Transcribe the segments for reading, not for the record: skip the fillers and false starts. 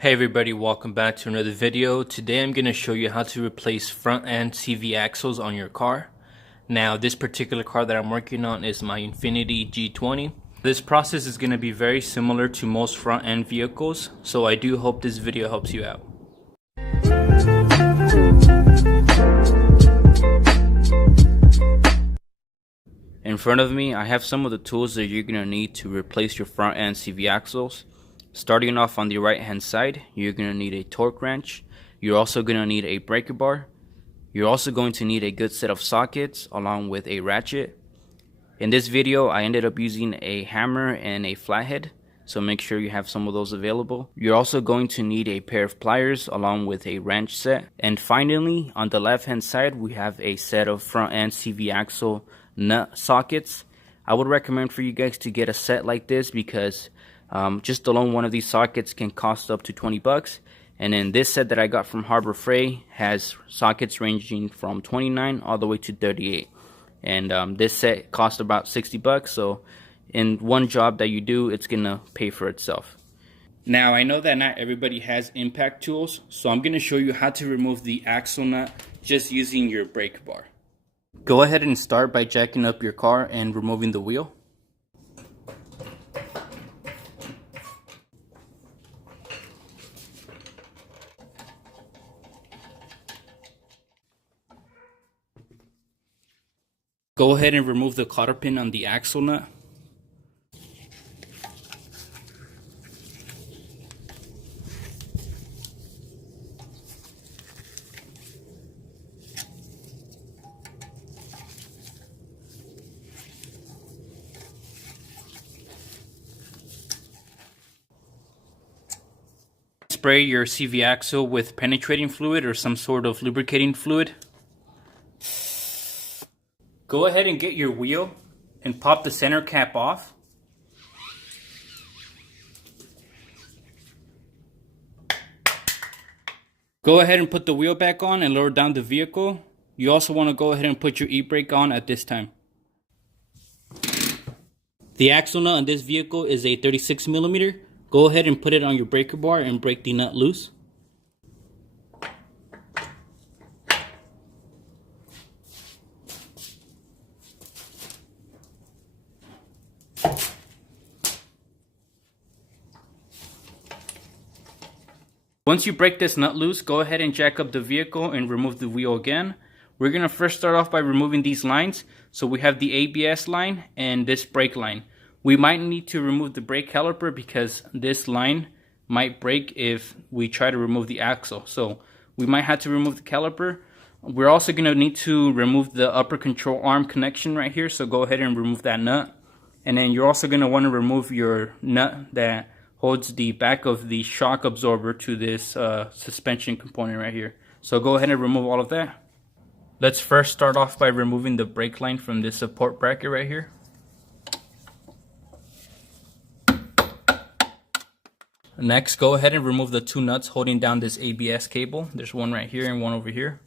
Hey everybody, welcome back to another video. Today I'm going to show you how to replace front end CV axles on your car. Now this particular car that I'm working on is my Infiniti G20. This process is going to be very similar to most front end vehicles, so I do hope this video helps you out. In front of me I have some of the tools that you're going to need to replace your front end CV axles. Starting off on the right hand side, you're going to need a torque wrench. You're also going to need a breaker bar. You're also going to need a good set of sockets along with a ratchet. In this video I ended up using a hammer and a flathead, so make sure you have some of those available. You're also going to need a pair of pliers along with a wrench set. And finally, on the left hand side we have a set of front end CV axle nut sockets. I would recommend for you guys to get a set like this because just alone one of these sockets can cost up to 20 bucks. And then this set that I got from Harbor Freight has sockets ranging from 29 all the way to 38. And this set cost about 60 bucks. So in one job that you do, it's gonna pay for itself. Now I know that not everybody has impact tools, so I'm gonna show you how to remove the axle nut just using your brake bar. Go ahead and start by jacking up your car and removing the wheel. Go ahead and remove the cotter pin on the axle nut. Spray your CV axle with penetrating fluid or some sort of lubricating fluid. Go ahead and get your wheel and pop the center cap off. Go ahead and put the wheel back on and lower down the vehicle. You also want to go ahead and put your e-brake on at this time. The axle nut on this vehicle is a 36 millimeter. Go ahead and put it on your breaker bar and break the nut loose. Once you break this nut loose, go ahead and jack up the vehicle and remove the wheel again. We're going to first start off by removing these lines. So we have the ABS line and this brake line. We might need to remove the brake caliper because this line might break if we try to remove the axle. So we might have to remove the caliper. We're also going to need to remove the upper control arm connection right here. So go ahead and remove that nut. And then you're also going to want to remove your nut that holds the back of the shock absorber to this suspension component right here. So go ahead and remove all of that. Let's first start off by removing the brake line from this support bracket right here. Next, go ahead and remove the two nuts holding down this ABS cable. There's one right here and one over here.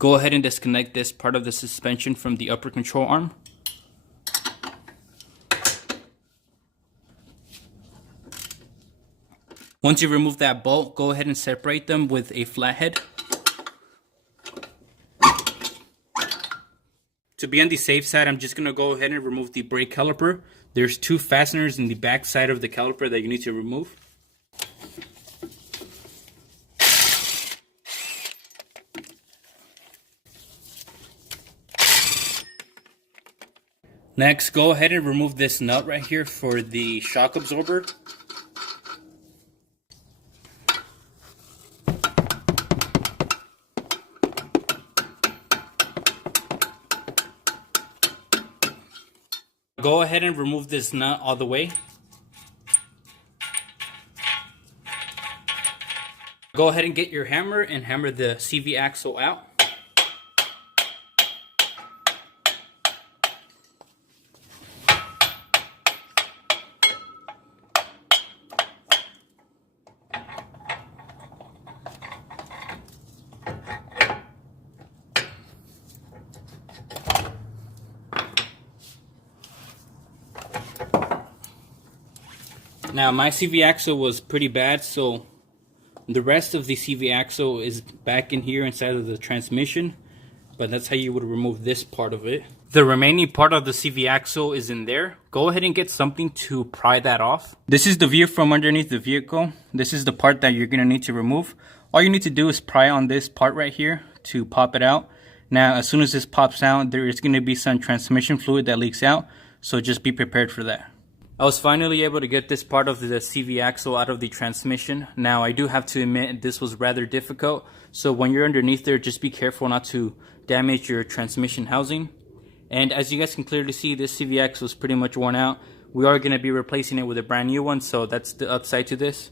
Go ahead and disconnect this part of the suspension from the upper control arm. Once you remove that bolt, go ahead and separate them with a flathead. To be on the safe side, I'm just going to go ahead and remove the brake caliper. There's two fasteners in the back side of the caliper that you need to remove. Next, go ahead and remove this nut right here for the shock absorber. Go ahead and remove this nut all the way. Go ahead and get your hammer and hammer the CV axle out. Now my CV axle was pretty bad, so the rest of the CV axle is back in here inside of the transmission, but that's how you would remove this part of it. The remaining part of the CV axle is in there. Go ahead and get something to pry that off. This is the view from underneath the vehicle. This is the part that you're going to need to remove. All you need to do is pry on this part right here to pop it out. Now, as soon as this pops out, there is going to be some transmission fluid that leaks out, so just be prepared for that. I was finally able to get this part of the CV axle out of the transmission. Now, I do have to admit this was rather difficult, so when you're underneath there, just be careful not to damage your transmission housing. And as you guys can clearly see, this CV axle is pretty much worn out. We are going to be replacing it with a brand new one, so that's the upside to this.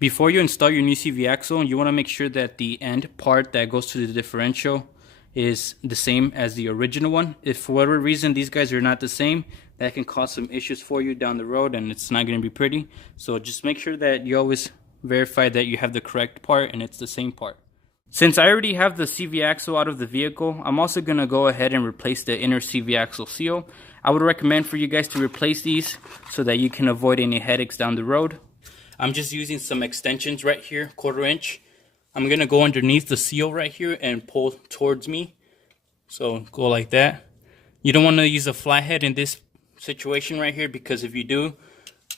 Before you install your new CV axle, you want to make sure that the end part that goes to the differential is the same as the original one. If for whatever reason these guys are not the same, that can cause some issues for you down the road and it's not going to be pretty. So just make sure that you always verify that you have the correct part and it's the same part. Since I already have the CV axle out of the vehicle, I'm also going to go ahead and replace the inner CV axle seal. I would recommend for you guys to replace these so that you can avoid any headaches down the road. I'm just using some extensions right here, 1/4 inch. I'm going to go underneath the seal right here and pull towards me. So go like that. You don't want to use a flathead in this situation right here, because if you do,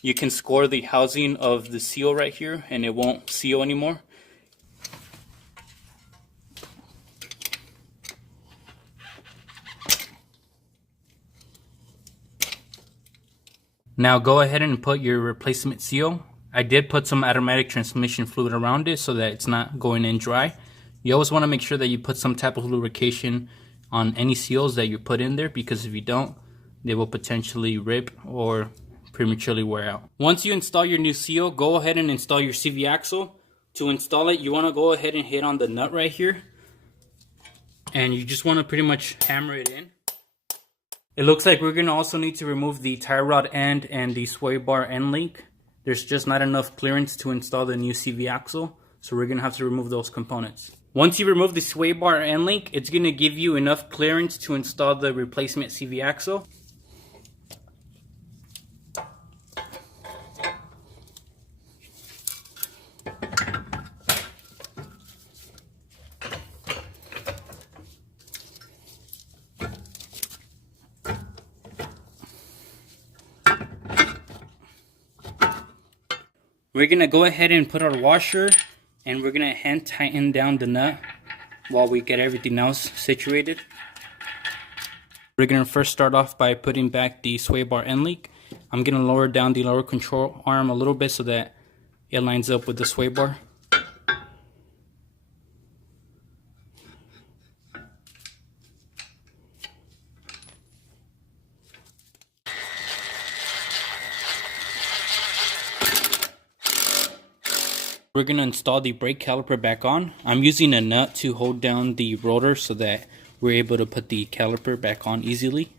you can score the housing of the seal right here and it won't seal anymore. Now go ahead and put your replacement seal. I did put some automatic transmission fluid around it so that it's not going in dry. You always want to make sure that you put some type of lubrication on any seals that you put in there, because if you don't, they will potentially rip or prematurely wear out. Once you install your new seal, go ahead and install your CV axle. To install it, you want to go ahead and hit on the nut right here, and you just want to pretty much hammer it in. It looks like we're going to also need to remove the tie rod end and the sway bar end link. There's just not enough clearance to install the new CV axle, so we're going to have to remove those components. Once you remove the sway bar end link, it's going to give you enough clearance to install the replacement CV axle. We're going to go ahead and put our washer, and we're going to hand tighten down the nut while we get everything else situated. We're going to first start off by putting back the sway bar end link. I'm going to lower down the lower control arm a little bit so that it lines up with the sway bar. We're going to install the brake caliper back on. I'm using a nut to hold down the rotor so that we're able to put the caliper back on easily.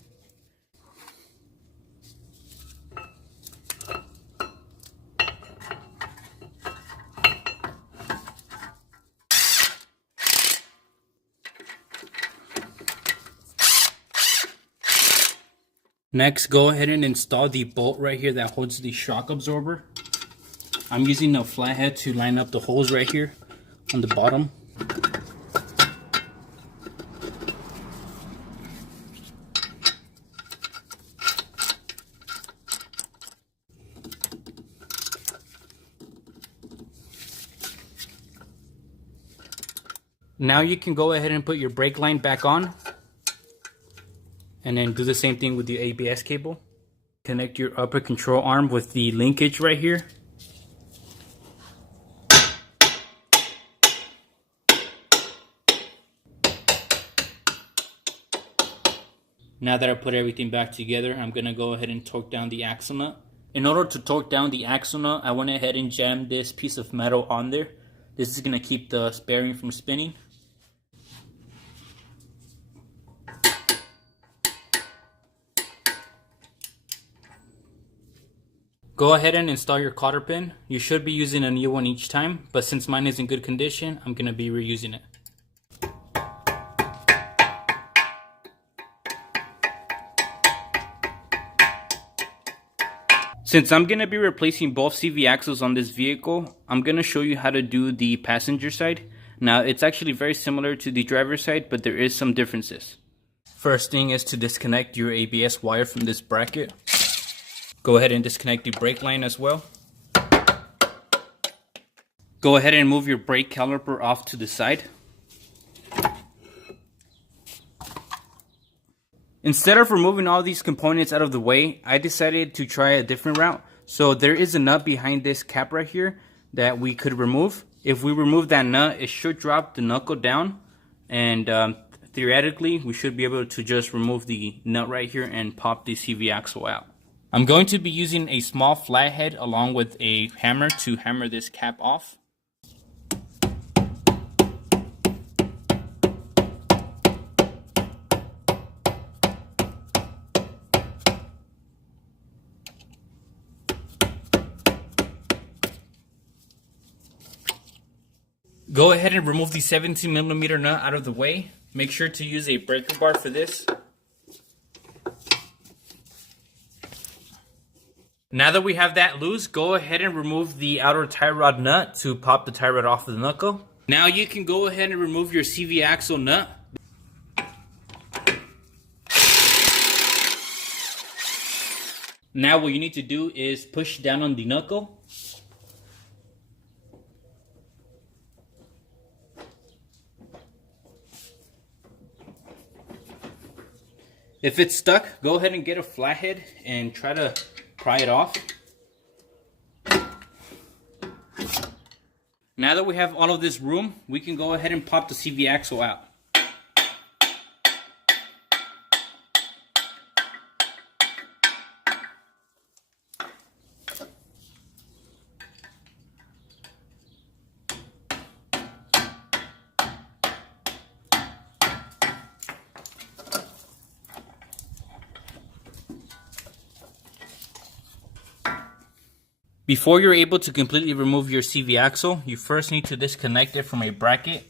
Next, go ahead and install the bolt right here that holds the shock absorber. I'm using a flathead to line up the holes right here on the bottom. Now you can go ahead and put your brake line back on, and then do the same thing with the ABS cable. Connect your upper control arm with the linkage right here. Now that I put everything back together, I'm going to go ahead and torque down the axle nut. In order to torque down the axle nut, I went ahead and jammed this piece of metal on there. This is going to keep the bearing from spinning. Go ahead and install your cotter pin. You should be using a new one each time, but since mine is in good condition, I'm going to be reusing it. Since I'm going to be replacing both CV axles on this vehicle, I'm going to show you how to do the passenger side. Now, it's actually very similar to the driver's side, but there is some differences. First thing is to disconnect your ABS wire from this bracket. Go ahead and disconnect the brake line as well. Go ahead and move your brake caliper off to the side. Instead of removing all these components out of the way, I decided to try a different route. So there is a nut behind this cap right here that we could remove. If we remove that nut, it should drop the knuckle down, and theoretically we should be able to just remove the nut right here and pop the CV axle out. I'm going to be using a small flathead along with a hammer to hammer this cap off. Go ahead and remove the 17mm nut out of the way. Make sure to use a breaker bar for this. Now that we have that loose, go ahead and remove the outer tie rod nut to pop the tie rod off of the knuckle. Now you can go ahead and remove your CV axle nut. Now what you need to do is push down on the knuckle. If it's stuck, go ahead and get a flathead and try to pry it off. Now that we have all of this room, we can go ahead and pop the CV axle out. Before you're able to completely remove your CV axle, you first need to disconnect it from a bracket.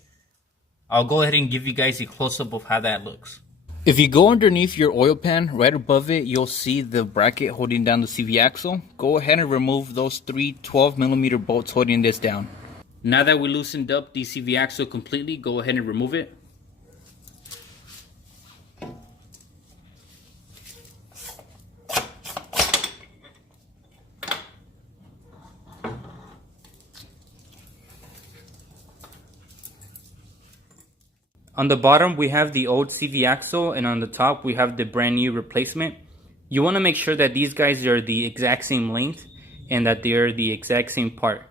I'll go ahead and give you guys a close-up of how that looks. If you go underneath your oil pan, right above it, you'll see the bracket holding down the CV axle. Go ahead and remove those three 12mm bolts holding this down. Now that we loosened up the CV axle completely, go ahead and remove it. On the bottom we have the old CV axle, and on the top we have the brand new replacement. You want to make sure that these guys are the exact same length and that they are the exact same part.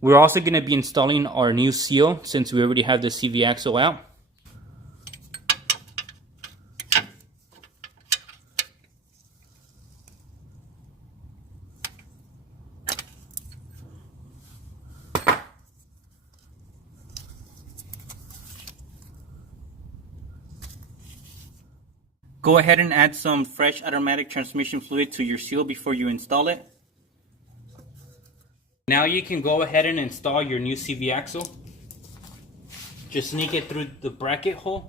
We're also going to be installing our new seal since we already have the CV axle out. Go ahead and add some fresh automatic transmission fluid to your seal before you install it. Now you can go ahead and install your new CV axle. Just sneak it through the bracket hole.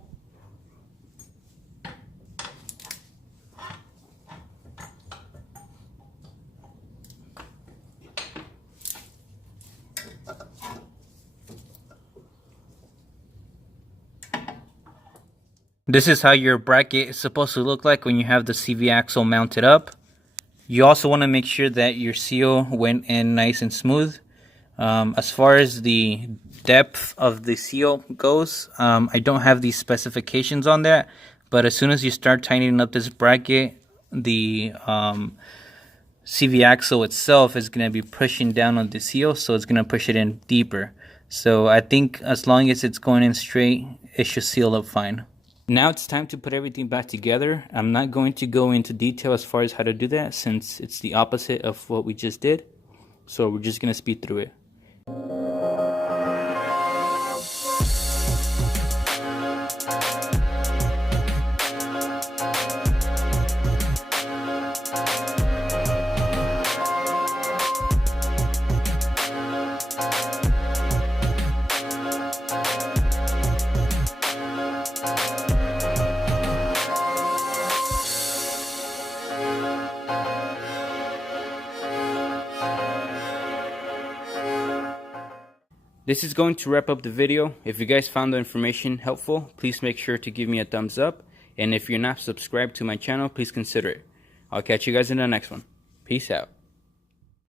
This is how your bracket is supposed to look like when you have the CV axle mounted up. You also want to make sure that your seal went in nice and smooth. As far as the depth of the seal goes, I don't have these specifications on that, but as soon as you start tightening up this bracket, the CV axle itself is going to be pushing down on the seal, so it's going to push it in deeper. So I think as long as it's going in straight, it should seal up fine. Now it's time to put everything back together. I'm not going to go into detail as far as how to do that since it's the opposite of what we just did. So we're just going to speed through it. This is going to wrap up the video. If you guys found the information helpful, please make sure to give me a thumbs up. And if you're not subscribed to my channel, please consider it. I'll catch you guys in the next one. Peace out.